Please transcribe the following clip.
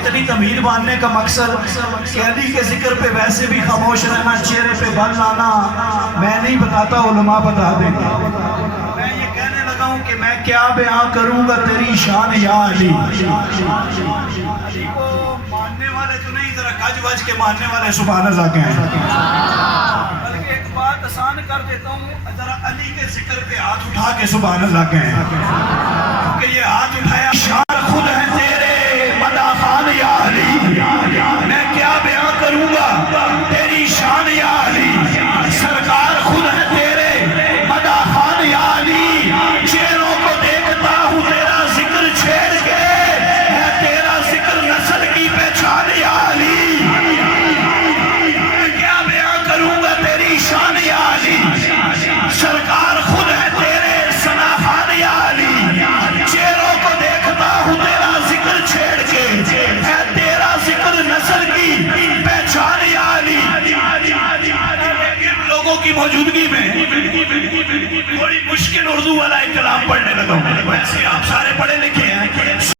اتنی تمہید باندھنے کا مقصد کہ علی کے ذکر پہ ویسے بھی خاموش رہنا، چہرے پہ بل لانا میں نہیں بتاتا، علماء بتا دیں گے۔ میں یہ کہنے لگا ہوں کہ میں کیا بیان کروں گا تیری شان یا علی۔ علی کو ماننے والے تو نہیں، ذرا گج وج کے ماننے والے سبحان اللہ کہیں۔ بلکہ ایک بات آسان کر دیتا ہوں، ذرا علی کے ذکر پہ ہاتھ اٹھا کے سبحان اللہ کہیں، کہ یہ ہاتھ اٹھایا شان خود ہے تیرے مدح خان یا علی۔ میں کیا بیان کروں گا تیری شان یا علی، سرکار خود ہے تیرے مدح خان یا علی۔ چہروں کو دیکھتا ہوں تیرا ذکر چھیڑ کے، ہے تیرا ذکر نسل کی پہچان یا علی۔ میں کیا بیان کروں گا تیری شان یا علی، سرکار خود ہے تیرے ثنا خان یا علی۔ چہروں کو دیکھتا ہوں تیرا ذکر چھیڑ کے، ہے تیرا ذکر نسل کی پہچان یا علی۔ لیکن لوگوں کی موجودگی میں تھوڑی مشکل اردو والا ایک کلام پڑھنے لگا ہوں، ویسے آپ سارے پڑھے لکھے ہیں۔